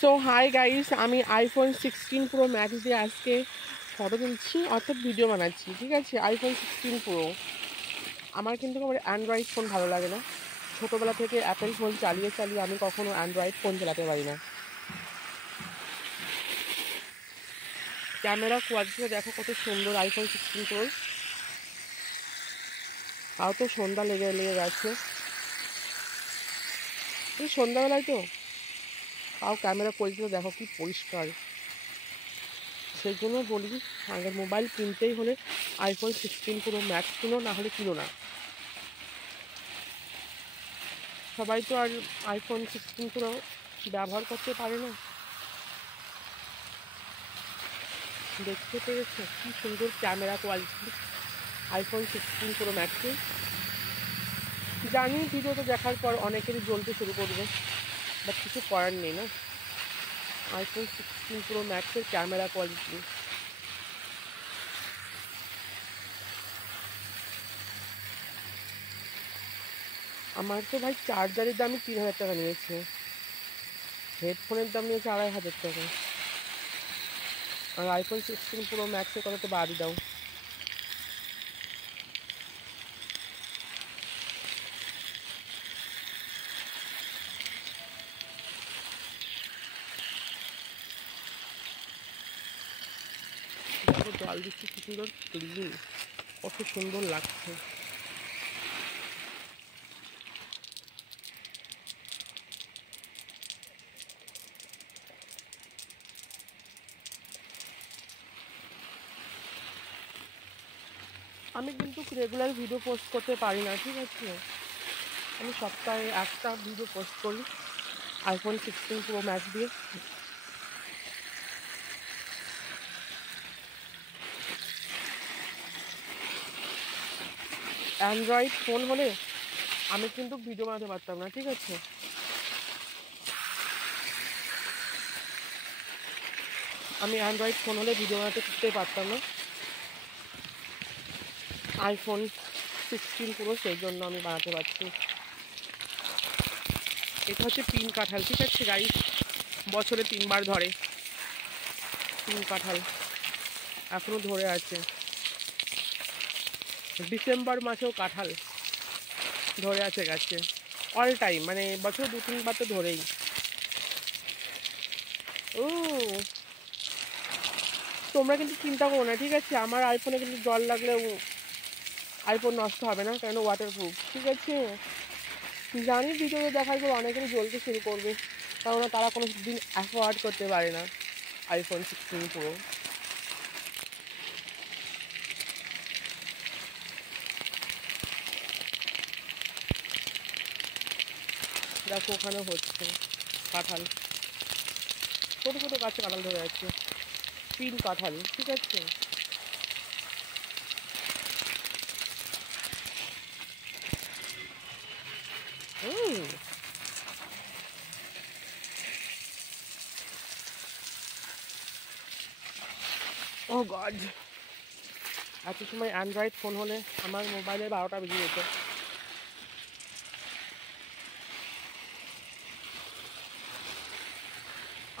So hi guys, আমি আইফোন 16 pro max দিয়ে আজকে ফটো তুলছি, অর্থাৎ ভিডিও বানাচ্ছি। ঠিক আছে, আইফোন 16 প্রো। আমার কিন্তু আমার অ্যান্ড্রয়েড ফোন ভালো লাগে না। ছোটোবেলা থেকে অ্যাপেল ফোন চালিয়ে চালিয়ে আমি কখনো অ্যান্ড্রয়েড ফোন চালাতে পারি না। ক্যামেরা কোয়ালিটিটা দেখো কত সুন্দর আইফোন 16 প্রো। তাও তো সন্ধ্যা লেগে লেগে গেছে, সন্ধ্যাবেলায় তো। তাও ক্যামেরা কোয়ালিটিটা দেখো কি পরিষ্কার। সেই জন্য বলি, আগের মোবাইল কিনতেই হলে আইফোন 16 প্রো ম্যাক্স কিনো, না হলে কিনো না। সবাই তো আর আইফোন 16 প্রো ব্যবহার করতে পারে না। দেখতে পেরেছো কি সুন্দর ক্যামেরা কোয়ালিটি আইফোন 16 প্রো ম্যাক্সে। জানি ভিডিওটা দেখার পর অনেকেরই জ্বলতে শুরু করবে, বাট কিছু করার নেই না। আইফোন 16 প্রো ম্যাক্সের ক্যামেরা কোয়ালিটি আমার তো ভাই চার্জারের দামই 3000 টাকা নিয়েছে, হেডফোনের দাম নিয়েছে 2500 টাকা। আর আইফোন 16 প্রো ম্যাক্সের কথা তো বাদই দাও। দেখো জল দিচ্ছি কি সুন্দর ক্লিন, কত সুন্দর লাগছে। আমি কিন্তু রেগুলার ভিডিও পোস্ট করতে পারি না, ঠিক আছে। আমি সপ্তাহে একটা ভিডিও পোস্ট করি আইফোন 16 প্রো ম্যাক্স দিয়ে। অ্যান্ড্রয়েড ফোন হলে আমি কিন্তু ভিডিও বানাতে পারতাম না, ঠিক আছে। আমি অ্যান্ড্রয়েড ফোন হলে ভিডিও বানাতে শিখতেই পারতাম না। আইফোন 16 প্রো, সেই জন্য আমি বানাতে পারছি। এটা হচ্ছে 3 কাঁঠাল, ঠিক আছে গাইস। বছরে 3বার ধরে 3 কাঁঠাল, এখনো ধরে আছে। ডিসেম্বর মাসেও কাঁঠাল ধরে আছে গাছে, অল টাইম, মানে বছরে 2-3বার তো ধরেই। ও, তোমরা কিন্তু চিন্তা করো না, ঠিক আছে। আমার আইফোনে কিন্তু জল লাগলেও আইফোন নষ্ট হবে না, কারণ ওয়াটারপ্রুফ, ঠিক আছে। জানি ভিডিওতে দেখার পর অনেকেরই জ্বলতে শুরু করবে, কেননা তারা কোনো দিন অ্যাফোর্ড করতে পারে না আইফোন 16 প্রো। দেখো ওখানে হচ্ছে কাঁঠাল, ছোটো ছোটো গাছে কাঁঠাল ধরে আছে, 3 কাঁঠাল, ঠিক আছে। ও গড, এত সময় অ্যান্ড্রয়েড ফোন হলে আমার মোবাইলে 12টা বেজে যেত।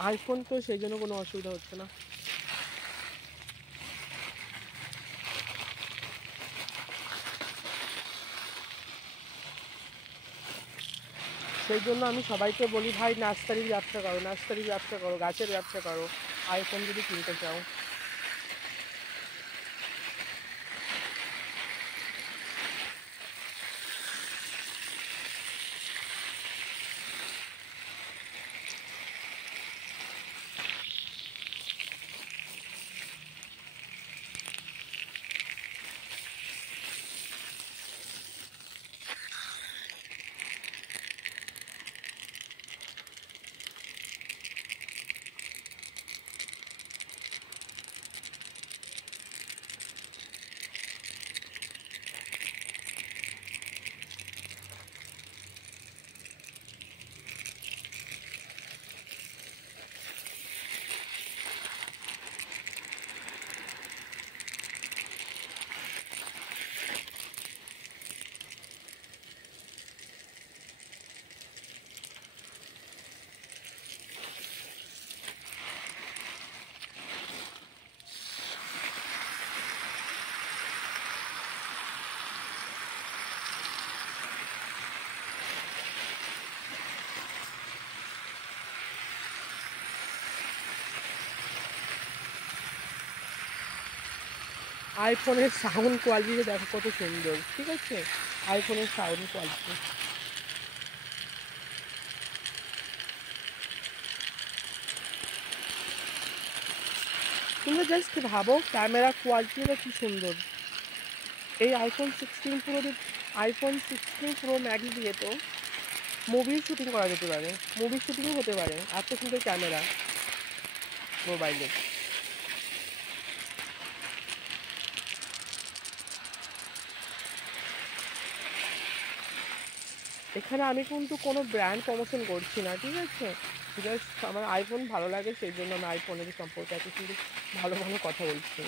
আইফোন তো সেই জন্য কোনো অসুবিধা হচ্ছে না। সেই জন্য আমি সবাইকে বলি, ভাই নার্সারির ব্যবসা করো, নার্সারির ব্যবসা করো, গাছের ব্যবসা করো, আইফোন যদি কিনতে চাও। আইফোনের সাউন্ড কোয়ালিটি দেখো কত সুন্দর, ঠিক আছে? আইফোনের সাউন্ড কোয়ালিটি তোমরা জাস্ট ভাবো ক্যামেরা কোয়ালিটিটা কি সুন্দর। এই আইফোন 16 প্রো ম্যাক্স দিয়ে তো মুভির শুটিং করা যেতে পারে, মুভির শুটিংও হতে পারে, এত সুন্দর ক্যামেরা মোবাইলের। এখানে আমি কিন্তু কোনো ব্র্যান্ড প্রমোশন করছি না, ঠিক আছে? জাস্ট আমার আইফোন ভালো লাগে, সেই জন্য আমি আইফোনের সম্পর্কে এত সুন্দর ভালো ভালো কথা বলছি।